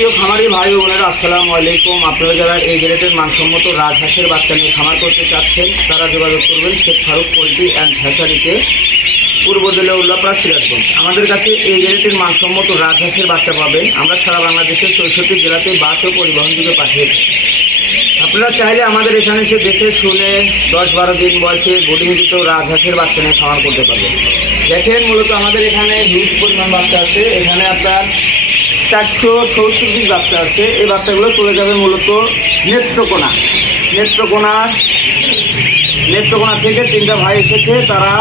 প্রিয় খামারি ভাই ও বোনেরা, আসসালামু আলাইকুম। আপনারা যারা এই গ্রেডের মানসম্মত রাজহাঁসের বাচ্চা নিয়ে খামার করতে চাচ্ছেন তারা যোগাযোগ করবেন শেখ ফারুক পোল্ট্রি অ্যান্ড হ্যাচারিতে, পূর্ব দিলে উল্লাপাড়া, সিরাজগঞ্জ। আমাদের কাছে এই গ্রেডের মানসম্মত রাজহাঁসের বাচ্চা পাবেন। আমরা সারা বাংলাদেশের 64 জেলাতে বাস ও পরিবহন যুগে পাঠিয়ে থাকি। আপনারা চাইলে আমাদের এখানে এসে দেখে শুনে 10-12 দিন বয়সে বোর্ডিংকৃত রাজহাঁসের বাচ্চা নিয়ে খামার করতে পারবেন। দেখেন, মূলত আমাদের এখানে হিউজ পরিমাণ বাচ্চা আছে। এখানে আপনার 470 পিস বাচ্চা আছে। এই বাচ্চাগুলো চলে যাবে মূলত নেত্রকোনা থেকে 3টা ভাই এসেছে। তারা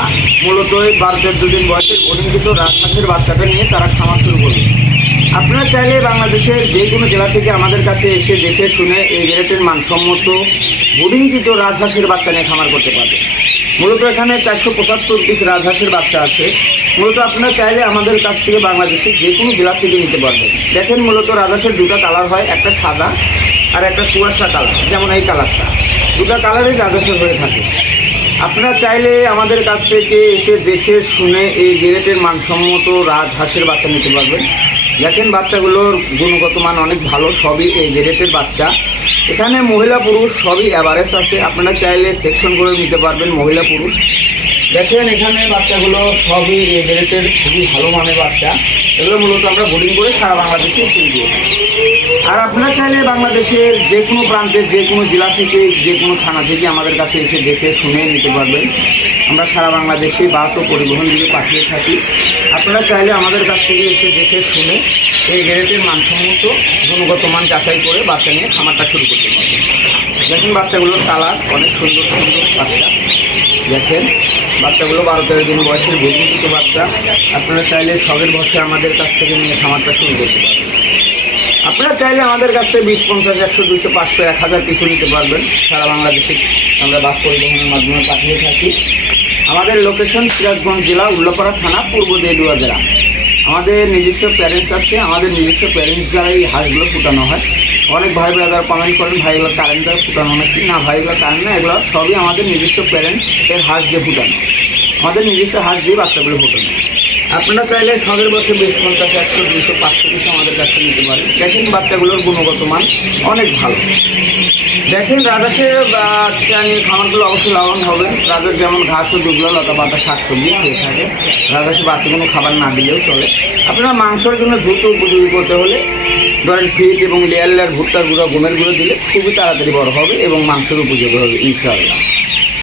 মূলত 12-13 দিন বয়সের বোর্ডিংকৃত রাজহাঁসের বাচ্চাটা নিয়ে তারা খামার শুরু করবে। আপনারা চাইলে বাংলাদেশের যে কোনো জেলা থেকে আমাদের কাছে এসে দেখে শুনে এই গ্রেডের মানসম্মত বোর্ডিংকৃত রাজহাঁসের বাচ্চা নিয়ে খামার করতে পারবেন। মূলত এখানে 475 পিস রাজহাঁসের বাচ্চা আছে। মূলত আপনারা চাইলে আমাদের কাছ থেকে বাংলাদেশের যে কোনো জেলা থেকে নিতে পারবেন। দেখেন, মূলত রাজহাঁসের 2টা কালার হয়, একটা সাদা আর একটা কুয়াশা কালার। যেমন এই কালারটা, 2টা কালারই রাজহাঁসের হয়ে থাকে। আপনারা চাইলে আমাদের কাছ থেকে এসে দেখে শুনে এই গ্রেডের মানসম্মত রাজহাঁসের বাচ্চা নিতে পারবেন। দেখেন, বাচ্চাগুলোর গুণগত মান অনেক ভালো, সবই এই গ্রেডের বাচ্চা। এখানে মহিলা পুরুষ সবই অ্যাভারেজ আছে। আপনারা চাইলে সেকশন করে নিতে পারবেন মহিলা পুরুষ। দেখেন, এখানে বাচ্চাগুলো সবই এই গ্রেডের খুবই ভালো মানের বাচ্চা। এগুলো মূলত আমরা বোর্ডিং করে সারা বাংলাদেশে সেল দিই। আর আপনারা চাইলে বাংলাদেশের যে কোনো প্রান্তের যে কোনো জেলা থেকে যে কোনো থানা থেকে আমাদের কাছে এসে দেখে শুনে নিতে পারবেন। আমরা সারা বাংলাদেশে বাস ও পরিবহন দিয়ে পাঠিয়ে থাকি। আপনারা চাইলে আমাদের কাছ থেকে এসে দেখে শুনে এই গ্রেডের মানসম্মত গুণগত মান যাচাই করে বাচ্চা নিয়ে খামারটা শুরু করতে পারবেন। দেখেন, বাচ্চাগুলোর কালার অনেক সুন্দর সুন্দর বাচ্চা। দেখেন, বাচ্চাগুলো 12-13 দিন বয়সের বোর্ডিংকৃত বাচ্চা। আপনারা চাইলে শখের বসে আমাদের কাছ থেকে নিয়ে খামারটা শুরু করতে পারবেন। আপনারা চাইলে আমাদের কাছ থেকে 20, 50, 100, 200, 500, 1000 কিছু নিতে পারবেন। সারা বাংলাদেশে আমরা বাস পরিবহনের মাধ্যমে পাঠিয়ে থাকি। আমাদের লোকেশন সিরাজগঞ্জ জেলা, উল্লাপাড়া থানা, পূর্ব দেলুয়া জেলা। আমাদের নিজস্ব প্যারেন্টস আছে। আমাদের নিজস্ব প্যারেন্টস দ্বারা এই হাঁসগুলো ফুটানো হয়। অনেক ভাই ব্রাদার কমেন্ট করেন, ভাই এগুলো কারেন্ট দ্বারা ফুটানো নাকি? না ভাই, এগুলো কারেন্ট না, এগুলো সবই আমাদের নিজস্ব প্যারেন্টস এর হাঁস দিয়ে ফুটানো। আমাদের নিজস্ব হাঁস দিয়ে বাচ্চাগুলো ফুটানো। আপনারা চাইলে শখের বসে 20, 50, 100, 200, 500 কিছু আমাদের কাছ থেকে নিতে পারেন। দেখেন, বাচ্চাগুলোর গুণগত মান অনেক ভালো। দেখেন, রাজহাঁসের বাচ্চা নিয়ে খামারগুলো অবশ্যই লাভবান হবেন। রাজহাঁস যেমন ঘাস ও দুবলা লতা পাতা শাকসবজি খেয়ে থাকে, রাজহাঁসে বাড়তি কোনো খাবার না দিলেও চলে। আপনারা মাংসের জন্য দ্রুত উপযোগী করতে হলে ধরেন ফিট এবং লেয়ার ভুট্টার গুঁড়ো, গমের গুঁড়ো দিলে খুবই তাড়াতাড়ি বড় হবে এবং মাংসের উপযোগী হবে ইনশাআল্লাহ।